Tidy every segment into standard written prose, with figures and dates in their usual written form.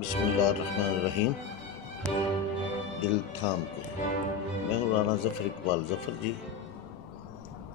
بسم اللہ الرحمن الرحیم۔ دل تھام کے میں ہوں رانا ظفر اقبال ظفر جی۔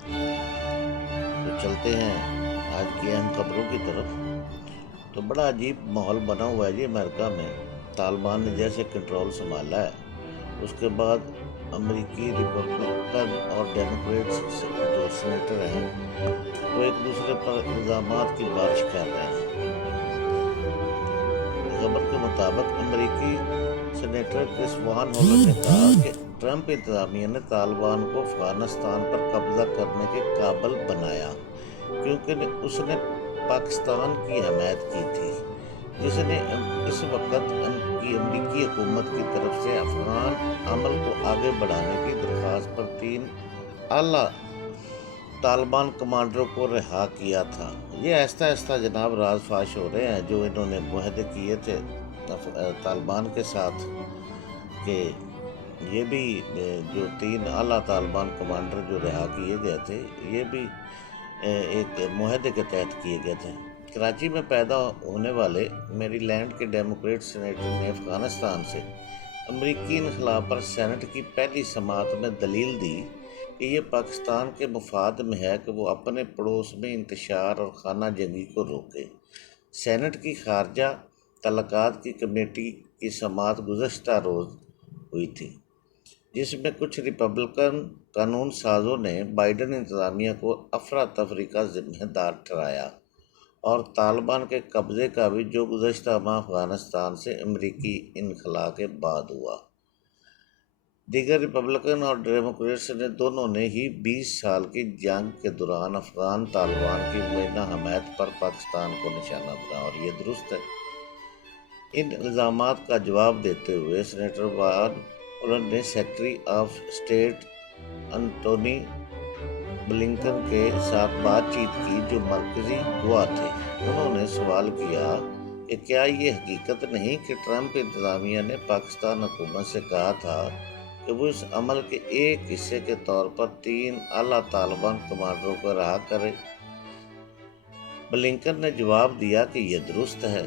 تو چلتے ہیں آج کی اہم خبروں کی طرف۔ تو بڑا عجیب ماحول بنا ہوا ہے جی امریکہ میں۔ طالبان نے جیسے کنٹرول سنبھالا ہے اس کے بعد امریکی ریپبلکن اور ڈیموکریٹس جو سینیٹر ہیں وہ ایک دوسرے پر الزامات کی بارش کر رہے ہیں۔ خبر کے مطابق امریکی سینیٹر کرس وان ہولر نے کہا کہ ٹرمپ انتظامیہ نے طالبان کو افغانستان پر قبضہ کرنے کے قابل بنایا کیونکہ اس نے پاکستان کی حمایت کی تھی، جس نے اس وقت کی امریکی حکومت کی طرف سے افغان عمل کو آگے بڑھانے کی درخواست پر 3 اعلیٰ طالبان کمانڈروں کو رہا کیا تھا۔ یہ آہستہ آہستہ جناب راز فاش ہو رہے ہیں جو انہوں نے معاہدے کیے تھے طالبان کے ساتھ، کہ یہ بھی جو 3 اعلیٰ طالبان کمانڈر جو رہا کیے گئے تھے یہ بھی ایک معاہدے کے تحت کیے گئے تھے۔ کراچی میں پیدا ہونے والے میری لینڈ کے ڈیموکریٹ سینیٹر نے افغانستان سے امریکی انخلا پر سینٹ کی پہلی سماعت میں دلیل دی کہ یہ پاکستان کے مفاد میں ہے کہ وہ اپنے پڑوس میں انتشار اور خانہ جنگی کو روکے۔ سینٹ کی خارجہ تعلقات کی کمیٹی کی سماعت گزشتہ روز ہوئی تھی، جس میں کچھ ریپبلکن قانون سازوں نے بائیڈن انتظامیہ کو افراتفری کا ذمہ دار ٹھہرایا اور طالبان کے قبضے کا بھی، جو گزشتہ ماہ افغانستان سے امریکی انخلا کے بعد ہوا۔ دیگر ریپبلکن اور ڈیموکریٹس نے دونوں نے ہی 20 سال کی جنگ کے دوران افغان طالبان کی مبینہ حمایت پر پاکستان کو نشانہ بنا، اور یہ درست ہے۔ ان الزامات کا جواب دیتے ہوئے سینیٹر وان ہولر نے secretary of state Anthony Blinken کے ساتھ بات چیت کی جو مرکزی گواہ تھے۔ انہوں نے سوال کیا کہ کیا یہ حقیقت نہیں کہ ٹرمپ انتظامیہ نے پاکستان حکومت سے کہا تھا کہ وہ اس عمل کے ایک حصے کے طور پر 3 اعلیٰ طالبان کمانڈروں کو رہا کرے؟ بلنکن نے جواب دیا کہ یہ درست ہے۔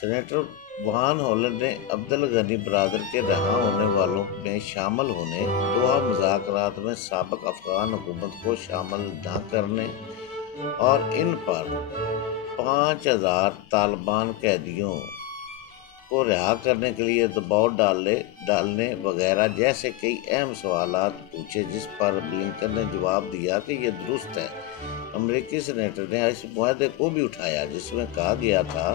سینیٹر وان ہولر نے عبدالغنی برادر کے رہا ہونے والوں میں شامل ہونے، دوحہ مذاکرات میں سابق افغان حکومت کو شامل نہ کرنے اور ان پر 5000 طالبان قیدیوں کو رہا کرنے کے لیے دباؤ ڈالنے وغیرہ جیسے کئی اہم سوالات پوچھے، جس پر بلنکن نے جواب دیا کہ یہ درست ہے۔ امریکی سینیٹر نے اس معاہدے کو بھی اٹھایا جس میں کہا گیا تھا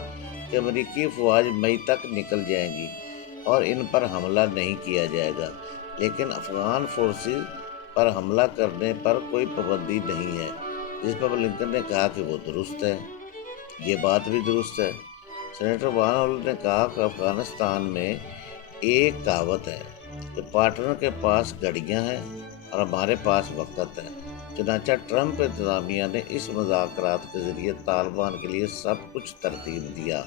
کہ امریکی افواج مئی تک نکل جائیں گی اور ان پر حملہ نہیں کیا جائے گا، لیکن افغان فورسز پر حملہ کرنے پر کوئی پابندی نہیں ہے، جس پر بلنکن نے کہا کہ وہ درست ہے۔ یہ بات بھی درست ہے۔ سینیٹر وان ہولر نے کہا کہ افغانستان میں ایک کہاوت ہے کہ پارٹنر کے پاس گھڑیاں ہیں اور ہمارے پاس وقت ہے۔ چنانچہ ٹرمپ انتظامیہ نے اس مذاکرات کے ذریعے طالبان کے لیے سب کچھ ترتیب دیا۔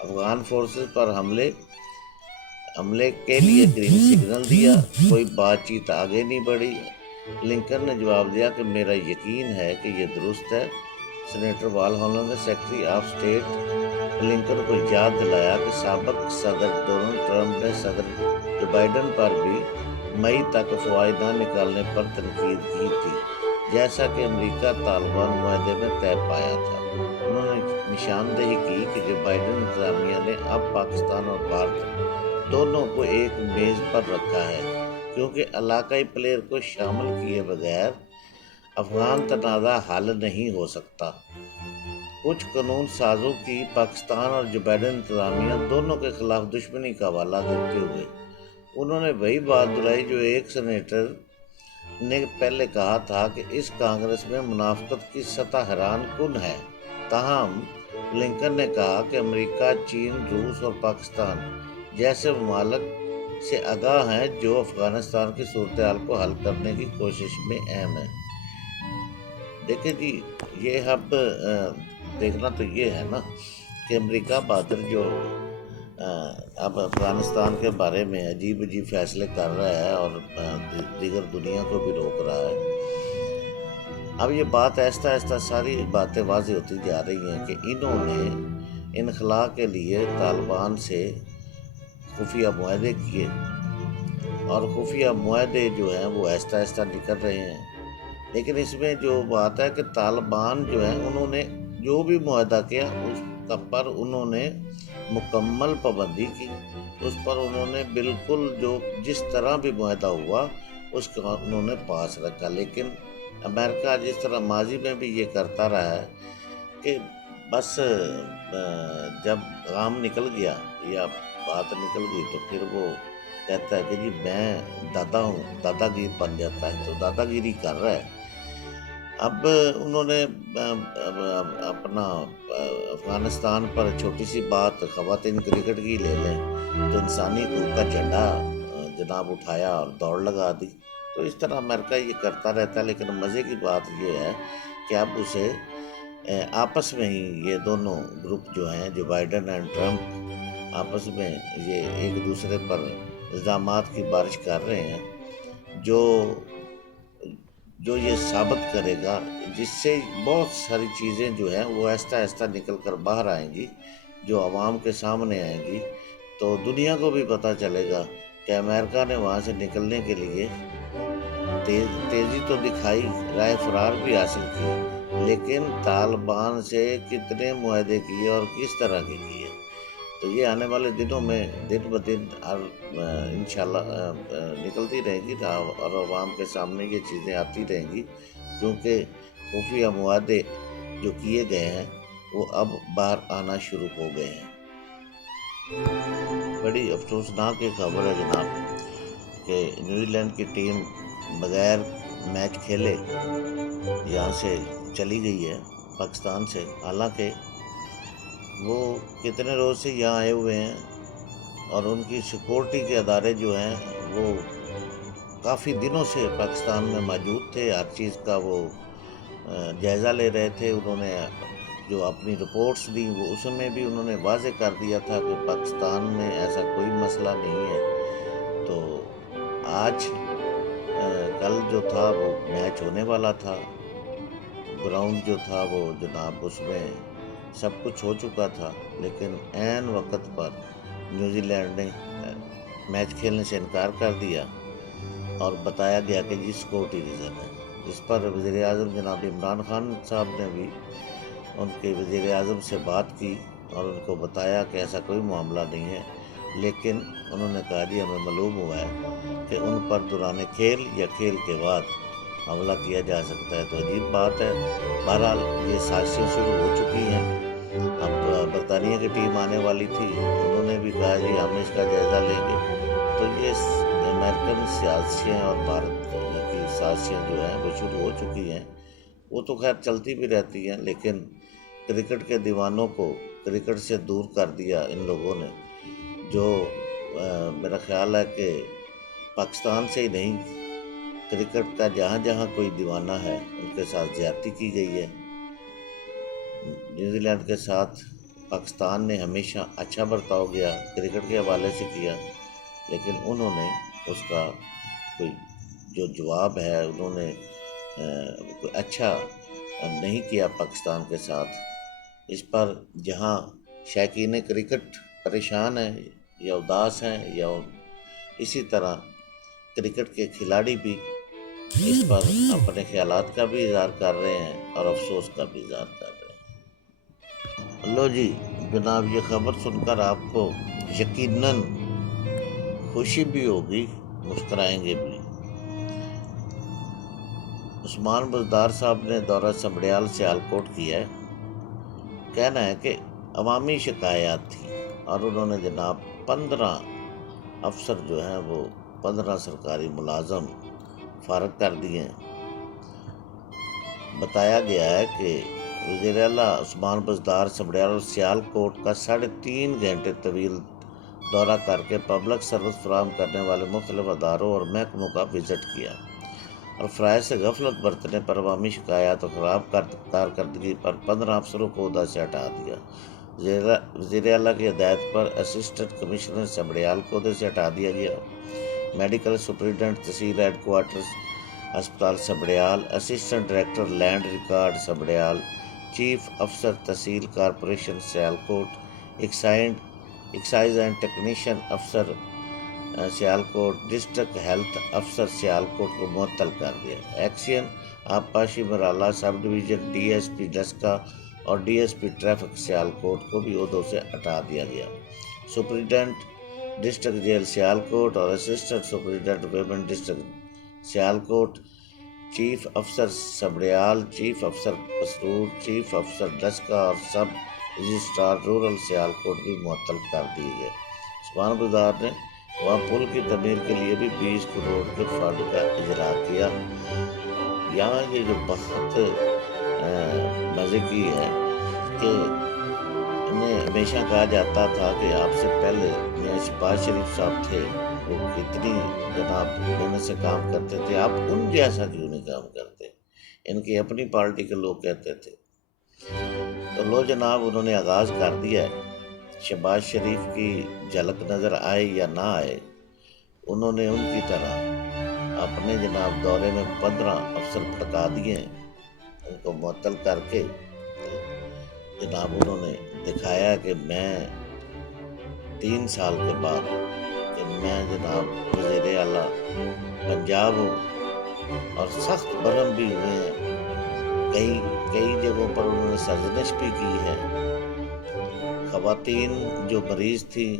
افغان فورسز پر حملے کے لیے گرین سگنل دیا، کوئی بات چیت آگے نہیں بڑھی۔ لنکن نے جواب دیا کہ میرا یقین ہے کہ یہ درست ہے۔ سینیٹر وان ہولر نے سیکرٹری آف اسٹیٹ بلنکن کو یاد دلایا کہ سابق صدر ڈونلڈ ٹرمپ نے صدر جو بائیڈن پر بھی مئی تک افواج نہ نکالنے پر تنقید کی تھی، جیسا کہ امریکہ طالبان معاہدے میں طے پایا تھا۔ انہوں نے نشاندہی کی کہ جو بائیڈن انتظامیہ نے اب پاکستان اور بھارت دونوں کو ایک میز پر رکھا ہے، کیونکہ علاقائی پلیئر کو شامل کیے بغیر افغان تنازع حل نہیں ہو سکتا۔ کچھ قانون سازوں کی پاکستان اور جو بائیڈن انتظامیہ دونوں کے خلاف دشمنی کا حوالہ دیتے ہوئے انہوں نے وہی بات دہرائی جو ایک سینیٹر نے پہلے کہا تھا کہ اس کانگریس میں منافقت کی سطح حیران کن ہے۔ تاہم بلنکن نے کہا کہ امریکہ، چین، روس اور پاکستان جیسے ممالک سے آگاہ ہیں جو افغانستان کی صورتحال کو حل کرنے کی کوشش میں اہم ہیں۔ دیکھیں جی، یہ اب دیکھنا تو یہ ہے نا کہ امریکہ بہادر جو اب افغانستان کے بارے میں عجیب فیصلے کر رہا ہے اور دیگر دنیا کو بھی روک رہا ہے۔ اب یہ بات آہستہ آہستہ ساری باتیں واضح ہوتی جا رہی ہیں کہ انہوں نے انخلا کے لیے طالبان سے خفیہ معاہدے کیے، اور خفیہ معاہدے جو ہیں وہ آہستہ آہستہ نکل رہے ہیں۔ لیکن اس میں جو بات ہے کہ طالبان جو ہیں انہوں نے جو بھی معاہدہ کیا اس پر انہوں نے مکمل پابندی کی، اس پر انہوں نے بالکل جو جس طرح بھی معاہدہ ہوا اس کا انہوں نے پاس رکھا۔ لیکن امریکہ جس طرح ماضی میں بھی یہ کرتا رہا ہے کہ بس جب غام نکل گیا یا بات نکل گئی تو پھر وہ کہتا ہے کہ جی میں دادا ہوں، دادا گیر بن جاتا ہے، تو دادا گیری کر رہا ہے۔ اب انہوں نے اپنا افغانستان پر چھوٹی سی بات خواتین کرکٹ کی لے لیں تو انسانی حقوق کا جھنڈا جناب اٹھایا اور دوڑ لگا دی۔ تو اس طرح امریکہ یہ کرتا رہتا ہے، لیکن مزے کی بات یہ ہے کہ اب اسے آپس میں ہی یہ دونوں گروپ جو ہیں، جو بائیڈن اینڈ ٹرمپ، آپس میں یہ ایک دوسرے پر الزامات کی بارش کر رہے ہیں، جو یہ ثابت کرے گا، جس سے بہت ساری چیزیں جو ہیں وہ آہستہ آہستہ نکل کر باہر آئیں گی، جو عوام کے سامنے آئیں گی، تو دنیا کو بھی پتہ چلے گا کہ امریکہ نے وہاں سے نکلنے کے لیے تیزی تو دکھائی، رائے فرار بھی حاصل کی، لیکن طالبان سے کتنے معاہدے کیے اور کس طرح کے کیے۔ تو یہ آنے والے دنوں میں دن بدن انشاءاللہ نکلتی رہیں گی اور عوام کے سامنے یہ چیزیں آتی رہیں گی، کیونکہ خفیہ معاہدے جو کیے گئے ہیں وہ اب باہر آنا شروع ہو گئے ہیں۔ بڑی افسوسناک یہ خبر ہے جناب کہ نیوزی لینڈ کی ٹیم بغیر میچ کھیلے یہاں سے چلی گئی ہے پاکستان سے، حالانکہ وہ کتنے روز سے یہاں آئے ہوئے ہیں اور ان کی سیکورٹی کے ادارے جو ہیں وہ کافی دنوں سے پاکستان میں موجود تھے، ہر چیز کا وہ جائزہ لے رہے تھے۔ انہوں نے جو اپنی رپورٹس دی وہ اس میں بھی انہوں نے واضح کر دیا تھا کہ پاکستان میں ایسا کوئی مسئلہ نہیں ہے۔ تو آج کل جو تھا وہ میچ ہونے والا تھا، گراؤنڈ جو تھا وہ جناب اس میں سب کچھ ہو چکا تھا، لیکن عین وقت پر نیوزی لینڈ نے میچ کھیلنے سے انکار کر دیا اور بتایا گیا کہ یہ سیکورٹی ریزن ہے، جس پر وزیر اعظم جناب عمران خان صاحب نے بھی ان کے وزیر اعظم سے بات کی اور ان کو بتایا کہ ایسا کوئی معاملہ نہیں ہے، لیکن انہوں نے کہا جی ہمیں معلوم ہوا ہے کہ ان پر دوران کھیل یا کھیل کے بعد حملہ کیا جا سکتا ہے۔ تو عجیب بات ہے۔ بہرحال یہ سازشیں شروع ہو چکی ہیں، اب برطانیہ کی ٹیم آنے والی تھی، انہوں نے بھی کہا جی ہم اس کا جائزہ لیں گے۔ تو یہ امریکن سازشیں اور بھارت کی سازشیں جو ہیں وہ شروع ہو چکی ہیں۔ وہ تو خیر چلتی بھی رہتی ہیں، لیکن کرکٹ کے دیوانوں کو کرکٹ سے دور کر دیا ان لوگوں نے، جو میرا خیال ہے کہ پاکستان سے ہی نہیں، کرکٹ کا جہاں جہاں کوئی دیوانہ ہے ان کے ساتھ زیادتی کی گئی ہے۔ نیوزی لینڈ کے ساتھ پاکستان نے ہمیشہ اچھا برتاؤ کیا، کرکٹ کے حوالے سے کیا، لیکن انہوں نے اس کا کوئی جو جواب ہے انہوں نے کوئی اچھا نہیں کیا پاکستان کے ساتھ۔ اس پر جہاں شائقین کرکٹ پریشان ہیں یا اداس ہیں، یا اسی طرح کرکٹ کے کھلاڑی بھی اس پر اپنے خیالات کا بھی اظہار کر رہے ہیں اور افسوس کا بھی اظہار کر رہے ہیں۔ لو جی جناب، یہ خبر سن کر آپ کو یقیناً خوشی بھی ہوگی، مسکرائیں گے بھی۔ عثمان بزدار صاحب نے دورہ سمڑیال سیالکوٹ کیا ہے، کہنا ہے کہ عوامی شکایات تھی اور انہوں نے جناب 15 افسر جو ہیں وہ 15 سرکاری ملازم فارغ کر دیے ہیں۔ بتایا گیا ہے کہ وزیر اعلیٰ عثمان بزدار سمڑیال اور سیالکوٹ کا 3.5 گھنٹے طویل دورہ کر کے پبلک سروس فراہم کرنے والے مختلف اداروں اور محکموں کا وزٹ کیا اور فرائض سے غفلت برتنے پر عوامی شکایات اور خراب کارکردگی پر 15 افسروں کو عہدہ سے ہٹا دیا۔ وزیر اعلیٰ کی ہدایت پر اسسٹنٹ کمشنر سمڑیال کو عہدے سے ہٹا دیا گیا۔ میڈیکل سپرنٹنڈنٹ تحصیل ہیڈ کوارٹرز ہسپتال Sambrial, assistant director land record Sambrial, chief افسر تحصیل corporation Sialkot, excise and technician افسر سیالکوٹ، ڈسٹرکٹ ہیلتھ افسر سیالکوٹ کو معطل کر دیا۔ ایکشن آبپاشی Marala sub division D S P Daska اور D S P traffic Sialkot کو بھی عہدوں سے ہٹا دیا گیا۔ سپرنٹینڈنٹ ڈسٹرکٹ جیل سیالکوٹ اور assistant superintendent women district Sialkot, chief افسر سبڑیال، چیف افسر پسرور، چیف افسر ڈسکا اور سب رجسٹرار رورل سیالکوٹ بھی معطل کر دیے گئے۔ سپان بازار نے وہاں پل کی تعمیر کے لیے بھی 20 کروڑ کے فنڈ کا اجرا کیا۔ یہاں یہ جو بہت مزے کی ہے کہ انہیں ہمیشہ کہا جاتا تھا کہ آپ سے پہلے میاں شہباز شریف صاحب تھے، وہ کتنی جناب محنت سے کام کرتے تھے، آپ ان جیسا کیوں نہیں کام کرتے؟ ان کی اپنی پارٹی کے لوگ کہتے تھے۔ تو لو جناب انہوں نے آغاز کر دیا ہے۔ شہباز شریف کی جھلک نظر آئے یا نہ آئے، انہوں نے ان کی طرح اپنے جناب دورے میں 15 افسر پھٹکا دیے ہیں، ان کو معطل کر کے جناب انہوں نے دکھایا کہ میں 3 سال کے بعد کہ میں جناب وزیر اعلیٰ پنجاب ہوں، اور سخت برہم بھی ہوئے ہیں۔ کئی جگہوں پر انہوں نے سرزنش بھی کی ہے، خواتین جو مریض تھیں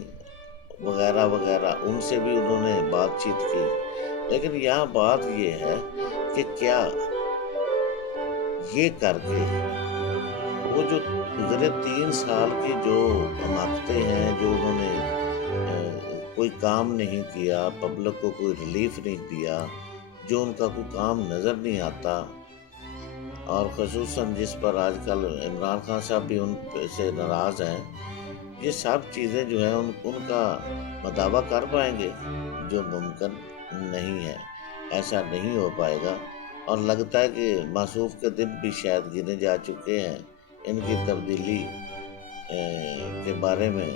وغیرہ وغیرہ ان سے بھی انہوں نے بات چیت کی۔ لیکن یہاں بات یہ ہے کہ کیا یہ کر کے وہ جو گزرے 3 سال کی جو حماقتیں ہیں، جو انہوں نے کوئی کام نہیں کیا، پبلک کو کوئی ریلیف نہیں دیا، جو ان کا کوئی کام نظر نہیں آتا، اور خصوصاً جس پر آج کل عمران خان صاحب بھی ان سے ناراض ہیں، یہ سب چیزیں جو ہیں ان کا مداوع کر پائیں گے؟ جو ممکن نہیں ہے، ایسا نہیں ہو پائے گا۔ اور لگتا ہے کہ موصوف کے دن بھی شاید گنے جا چکے ہیں۔ ان کی تبدیلی کے بارے میں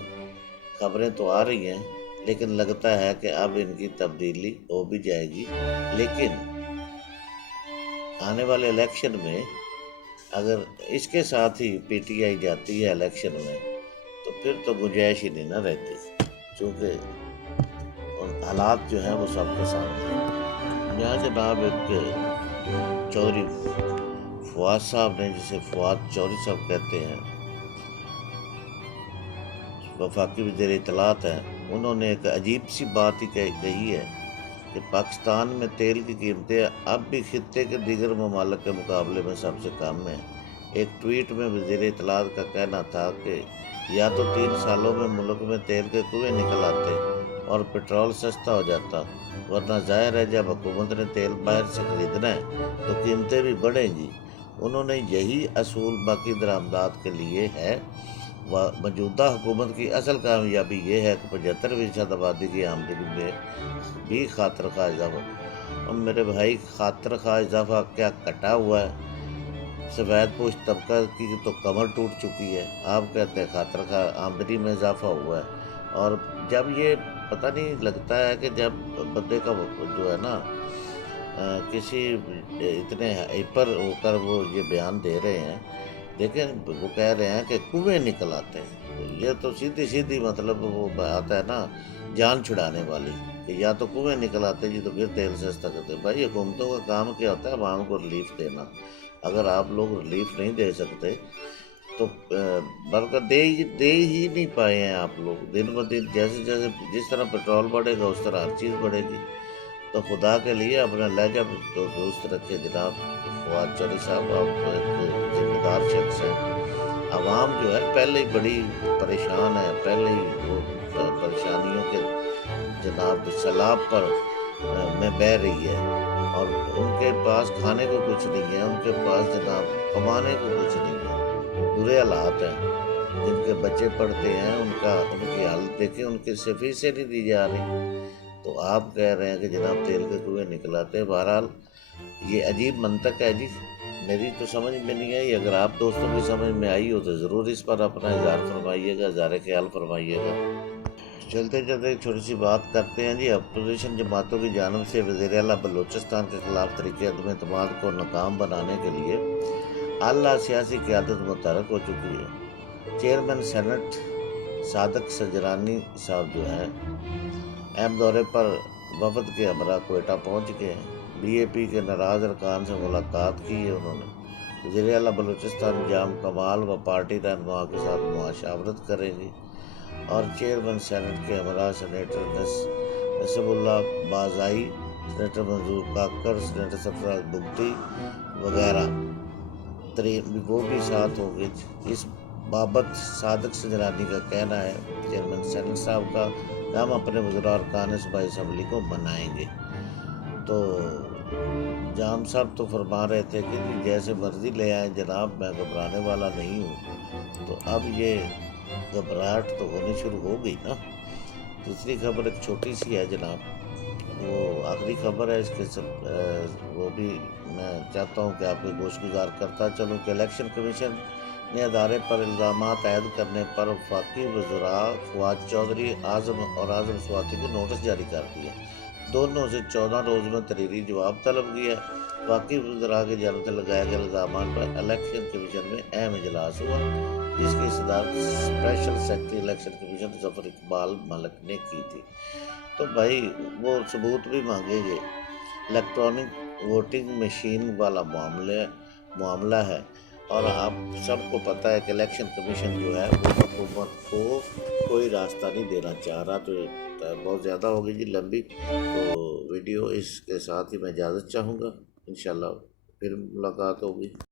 خبریں تو آ رہی ہیں، لیکن لگتا ہے کہ اب ان کی تبدیلی ہو بھی جائے گی۔ لیکن آنے والے الیکشن میں اگر اس کے ساتھ ہی پی ٹی آئی جاتی ہے الیکشن میں، تو پھر تو گنجائش ہی نہیں نہ رہتی، چونکہ حالات جو ہیں وہ سب کے سامنے ہیں۔ یہاں جناب ایک چودھری فواد صاحب نے، جسے فواد چودھری صاحب کہتے ہیں، وفاقی وزیر اطلاعات ہیں، انہوں نے ایک عجیب سی بات ہی کہی ہے کہ پاکستان میں تیل کی قیمتیں اب بھی خطے کے دیگر ممالک کے مقابلے میں سب سے کم ہیں۔ ایک ٹویٹ میں وزیر اطلاعات کا کہنا تھا کہ یا تو 3 سالوں میں ملک میں تیل کے کنویں نکل آتے اور پٹرول سستا ہو جاتا، ورنہ ظاہر ہے جب حکومت نے تیل باہر سے خریدنا ہے تو قیمتیں بھی بڑھیں گی۔ انہوں نے یہی اصول باقی درآمدات کے لیے ہے۔ موجودہ حکومت کی اصل کامیابی یہ ہے کہ 75% آبادی کی آمدنی میں بھی خاطر خواہ اضافہ۔ اور میرے بھائی، خاطر خواہ اضافہ کیا کٹا ہوا ہے؟ سفید پوش طبقہ کی تو کمر ٹوٹ چکی ہے، آپ کہتے ہیں خاطر خواہ آمدنی میں اضافہ ہوا ہے۔ اور جب یہ پتہ نہیں لگتا ہے کہ جب بندے کا جو ہے نا کسی اتنے ہائپر ہو کر وہ یہ بیان دے رہے ہیں، دیکھیں وہ کہہ رہے ہیں کہ کنویں نکل آتے ہیں، یہ تو سیدھی مطلب وہ بات ہے نا جان چھڑانے والی، کہ یا تو کنویں نکل آتے جی تو پھر تیل سستا کرتے۔ بھائی حکومتوں کا کام کیا ہوتا ہے؟ عوام کو ریلیف دینا۔ اگر آپ لوگ ریلیف نہیں دے سکتے تو بلکہ دے ہی نہیں پائے ہیں آپ لوگ۔ دن بدن جیسے جس طرح پٹرول بڑھے گا اس طرح ہر چیز بڑھے گی۔ تو خدا کے لیے اپنا لہجہ تو درست رکھے جناب فواد چودھری صاحب، آپ ایک ذمہ دار شخص ہیں۔ عوام جو ہے پہلے ہی بڑی پریشان ہے، پہلے ہی وہ پریشانیوں کے جناب سیلاب پر میں بہہ رہی ہے، اور ان کے پاس کھانے کو کچھ نہیں ہے، ان کے پاس جناب کمانے کو کچھ نہیں ہے، برے حالات ہیں۔ جن کے بچے پڑھتے ہیں ان کی حالت دیکھیں، ان کی فیسیں نہیں دی جا رہی، تو آپ کہہ رہے ہیں کہ جناب تیل کے کنویں نکلاتے ہیں۔ بہرحال یہ عجیب منطق ہے جی، میری تو سمجھ میں نہیں آئی۔ اگر آپ دوستوں کی سمجھ میں آئی ہو تو ضرور اس پر اپنا اظہار فرمائیے گا، اظہار خیال فرمائیے گا۔ چلتے ایک چھوٹی سی بات کرتے ہیں جی۔ اپوزیشن جماعتوں کی جانب سے وزیر اعلیٰ بلوچستان کے خلاف طریقے عدم اعتماد کو ناکام بنانے کے لیے اعلیٰ سیاسی قیادت متحرک ہو چکی ہے۔ چیئرمین سینٹ صادق سجرانی صاحب جو ہے اہم دورے پر وفد کے ہمراہ کوئٹہ پہنچ گئے ہیں۔ بی اے پی کے ناراض ارکان سے ملاقات کی ہے انہوں نے۔ وزیر اعلیٰ بلوچستان جام کمال و پارٹی رہنما کے ساتھ مشاورت کریں گے اور چیئرمین سینٹ کے ہمراہ سینیٹر نصب اللہ بازائی، سینیٹر منظور کاکڑ، سینیٹر سرفراز بگٹی وغیرہ وہ بھی ساتھ ہوں گے۔ اس بابت صادق سجرانی کا کہنا ہے چیئرمین سینٹ صاحب کا کہ ہم اپنے وزراء ارکان صوبائی اسمبلی کو منائیں گے۔ تو جام صاحب تو فرما رہے تھے کہ جیسے مرضی لے آئیں جناب، میں گھبرانے والا نہیں ہوں۔ تو اب یہ گھبراہٹ تو ہونی شروع ہو گئی نا۔ دوسری خبر ایک چھوٹی سی ہے جناب، وہ آخری خبر ہے اس کے وہ بھی میں چاہتا ہوں کہ آپ کو گوش گزار کرتا چلوں کہ الیکشن کمیشن نے ادارے پر الزامات عائد کرنے پر وفاقی وزراء فواد چودھری اور اعظم سواتی کو نوٹس جاری کر دیا۔ دونوں سے 14 روز میں تحریری جواب طلب کیا۔ وفاقی وزراء کی جانب سے لگائے گئے الزامات پر الیکشن کمیشن میں اہم اجلاس ہوا، جس کی صدارت اسپیشل سیکرٹری الیکشن کمیشن ظفر اقبال ملک نے کی تھی۔ تو بھائی وہ ثبوت بھی مانگیں گے۔ الیکٹرانک ووٹنگ مشین والا معاملہ ہے، اور آپ سب کو پتہ ہے کہ الیکشن کمیشن جو ہے وہ حکومت کو کوئی راستہ نہیں دینا چاہ رہا۔ تو بہت زیادہ ہوگی جی لمبی، تو ویڈیو اس کے ساتھ ہی میں اجازت چاہوں گا، انشاءاللہ پھر ملاقات ہوگی۔